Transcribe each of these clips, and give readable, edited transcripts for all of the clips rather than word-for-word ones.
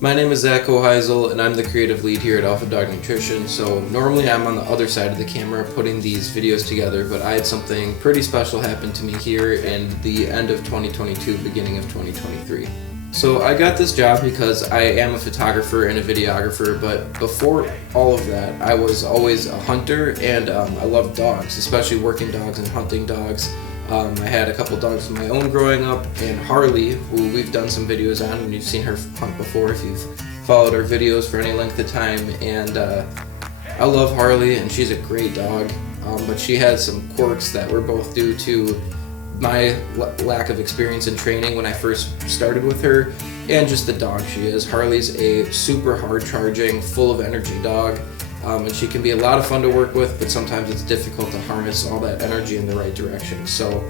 My name is Zach Hoheisel, and I'm the creative lead here at Alpha Dog Nutrition. So normally I'm on the other side of the camera putting these videos together, but I had something pretty special happen to me here in the end of 2022, beginning of 2023. So I got this job because I am a photographer and a videographer, but before all of that, I was always a hunter, and I loved dogs, especially working dogs and hunting dogs. I had a couple dogs of my own growing up, and Harley, who we've done some videos on, and you've seen her hunt before if you've followed our videos for any length of time, and I love Harley, and she's a great dog, but she has some quirks that were both due to my lack of experience in training when I first started with her, and just the dog she is. Harley's a super hard charging, full of energy dog. And she can be a lot of fun to work with, but sometimes it's difficult to harness all that energy in the right direction. So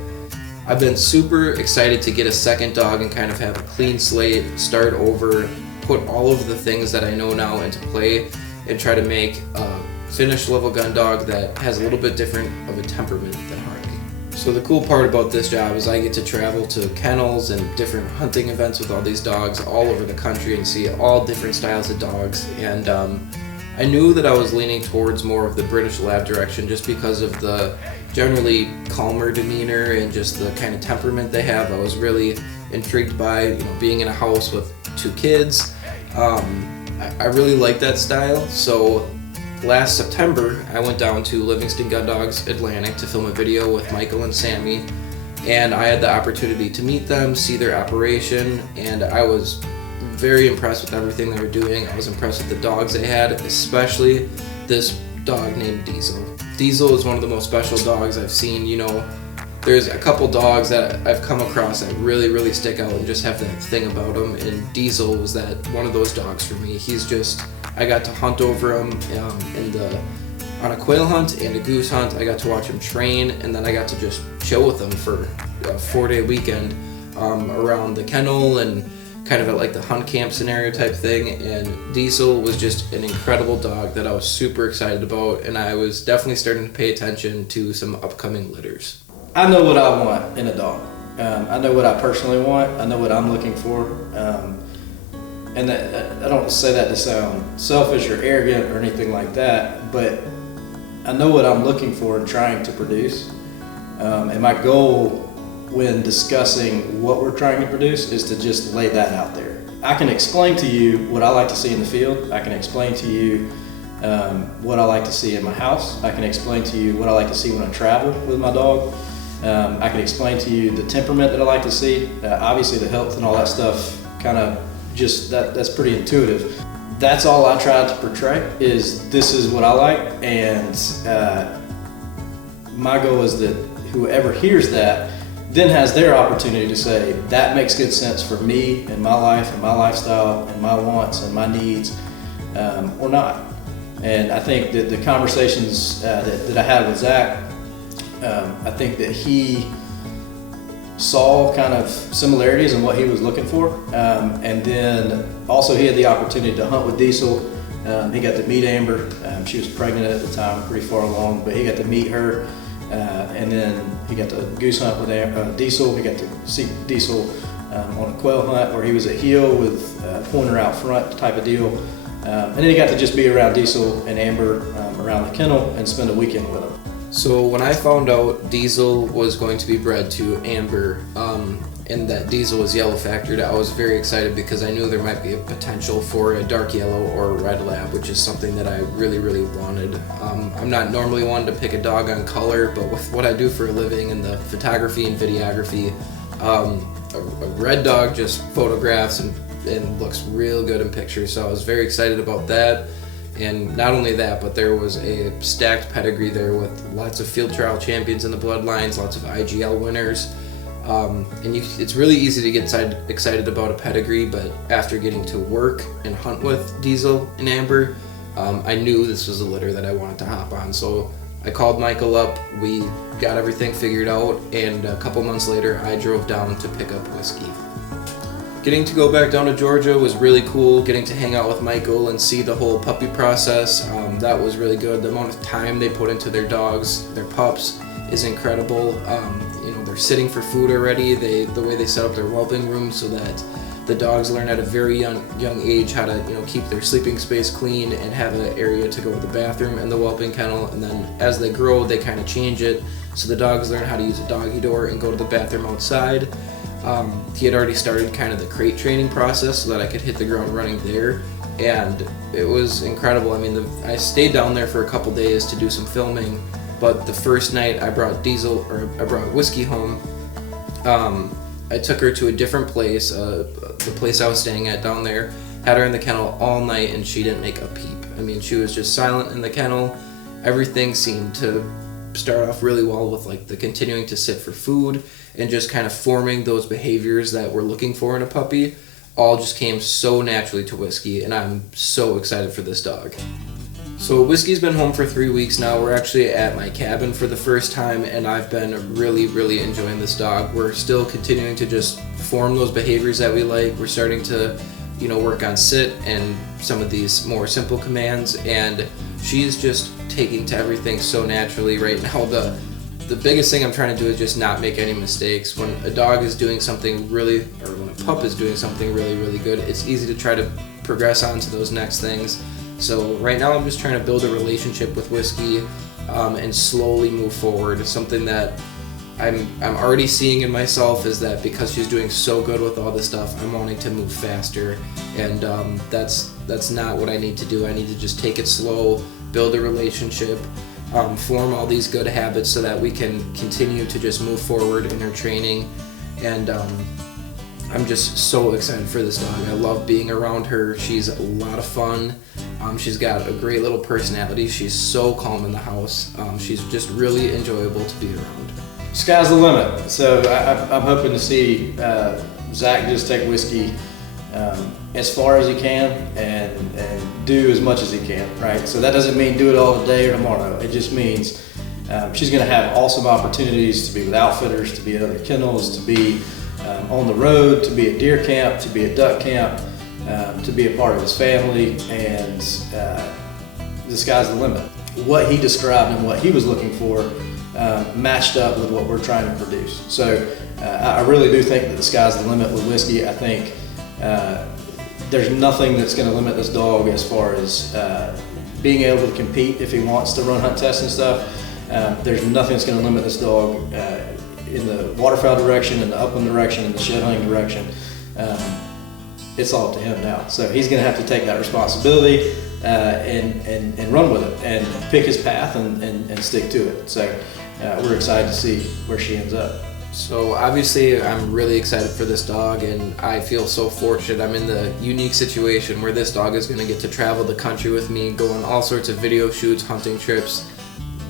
I've been super excited to get a second dog and kind of have a clean slate, start over, put all of the things that I know now into play, and try to make a finished level gun dog that has a little bit different of a temperament than Harley. So the cool part about this job is I get to travel to kennels and different hunting events with all these dogs all over the country and see all different styles of dogs. And I knew that I was leaning towards more of the British Lab direction just because of the generally calmer demeanor and just the kind of temperament they have. I was really intrigued by being in a house with two kids. I really like that style. So last September I went down to Livingston Gundogs Atlantic to film a video with Michael and Sammy, and I had the opportunity to meet them, see their operation, and I was very impressed with everything they were doing. I was impressed with the dogs they had, especially this dog named Diesel. Diesel is one of the most special dogs I've seen. There's a couple dogs that I've come across that really stick out and just have that thing about them, and Diesel was that one of those dogs for me. I got to hunt over him on a quail hunt and a goose hunt. I got to watch him train, and then I got to just chill with him for a 4-day weekend around the kennel and kind of at like the hunt camp scenario type thing. And Diesel was just an incredible dog that I was super excited about, and I was definitely starting to pay attention to some upcoming litters. I know what I want in a dog. I know what I personally want. I know what I'm looking for. And I don't say that to sound selfish or arrogant or anything like that, but I know what I'm looking for and trying to produce. And my goal when discussing what we're trying to produce is to just lay that out there. I can explain to you what I like to see in the field. I can explain to you what I like to see in my house. I can explain to you what I like to see when I travel with my dog. I can explain to you the temperament that I like to see. Obviously the health and all that stuff kind of just, that's pretty intuitive. That's all I try to portray, is this is what I like, and my goal is that whoever hears that then has their opportunity to say, that makes good sense for me and my life and my lifestyle and my wants and my needs, or not. And I think that the conversations that I had with Zach, I think that he saw kind of similarities in what he was looking for. And then also he had the opportunity to hunt with Diesel. He got to meet Amber. She was pregnant at the time, pretty far along, but he got to meet her. And then he got to goose hunt with Diesel. He got to see Diesel on a quail hunt where he was at heel with pointer out front type of deal. And then he got to just be around Diesel and Amber around the kennel and spend a weekend with them. So when I found out Diesel was going to be bred to Amber, and that Diesel was yellow factored, I was very excited because I knew there might be a potential for a dark yellow or a red lab, which is something that I really wanted. I'm not normally one to pick a dog on color, but with what I do for a living in the photography and videography, a red dog just photographs and looks real good in pictures, so I was very excited about that. And not only that, but there was a stacked pedigree there with lots of field trial champions in the bloodlines, lots of IGL winners. It's really easy to get excited about a pedigree, but after getting to work and hunt with Diesel and Amber, I knew this was a litter that I wanted to hop on. So I called Michael up, we got everything figured out, and a couple months later I drove down to pick up Whiskey. Getting to go back down to Georgia was really cool, getting to hang out with Michael and see the whole puppy process. That was really good. The amount of time they put into their dogs, their pups, is incredible. They're sitting for food already. The way they set up their whelping room so that The dogs learn at a very young age how to keep their sleeping space clean and have an area to go to the bathroom in the whelping kennel, and then as they grow they kind of change it, so the dogs learn how to use a doggy door and go to the bathroom outside. He had already started kind of the crate training process so that I could hit the ground running there, and it was incredible. I mean, I stayed down there for a couple days to do some filming, but the first night I brought Whiskey home. I took her to a different place, the place I was staying at down there, had her in the kennel all night, and she didn't make a peep. I mean, she was just silent in the kennel. Everything seemed to start off really well with like the continuing to sit for food and just kind of forming those behaviors that we're looking for in a puppy. All just came so naturally to Whiskey, and I'm so excited for this dog. So Whiskey's been home for 3 weeks now. We're actually at my cabin for the first time, and I've been really enjoying this dog. We're still continuing to just form those behaviors that we like. We're starting to work on sit and some of these more simple commands, and she's just taking to everything so naturally right now. The biggest thing I'm trying to do is just not make any mistakes. When a dog is doing something when a pup is doing something really good, it's easy to try to progress on to those next things. So right now I'm just trying to build a relationship with Whiskey and slowly move forward. Something that I'm already seeing in myself is that because she's doing so good with all this stuff, I'm wanting to move faster, and that's not what I need to do. I need to just take it slow, build a relationship, form all these good habits so that we can continue to just move forward in her training. And I'm just so excited for this dog. I love being around her. She's a lot of fun. She's got a great little personality. She's so calm in the house. She's just really enjoyable to be around. Sky's the limit. So I'm hoping to see Zach just take Whiskey as far as he can and do as much as he can, right? So that doesn't mean do it all today or tomorrow. It just means she's going to have awesome opportunities to be with outfitters, to be at other kennels, to be on the road, to be at deer camp, to be at duck camp, to be a part of his family, and the sky's the limit. What he described and what he was looking for matched up with what we're trying to produce. So I really do think that the sky's the limit with Whiskey. I think there's nothing that's going to limit this dog as far as being able to compete if he wants to run hunt tests and stuff. There's nothing that's going to limit this dog in the waterfowl direction, in the upland direction, in the shed hunting direction. It's all up to him now. So he's going to have to take that responsibility and run with it and pick his path and stick to it. So we're excited to see where she ends up. So obviously I'm really excited for this dog, and I feel so fortunate. I'm in the unique situation where this dog is going to get to travel the country with me, go on all sorts of video shoots, hunting trips.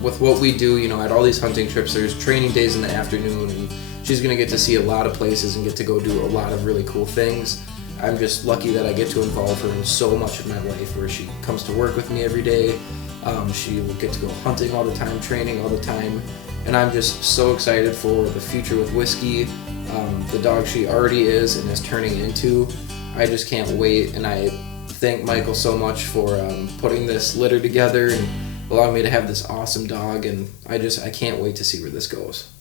With what we do, at all these hunting trips, there's training days in the afternoon, and she's going to get to see a lot of places and get to go do a lot of really cool things. I'm just lucky that I get to involve her in so much of my life, where she comes to work with me every day. She will get to go hunting all the time, training all the time, and I'm just so excited for the future with Whiskey, the dog she already is and is turning into. I just can't wait, and I thank Michael so much for putting this litter together and allowing me to have this awesome dog, and I can't wait to see where this goes.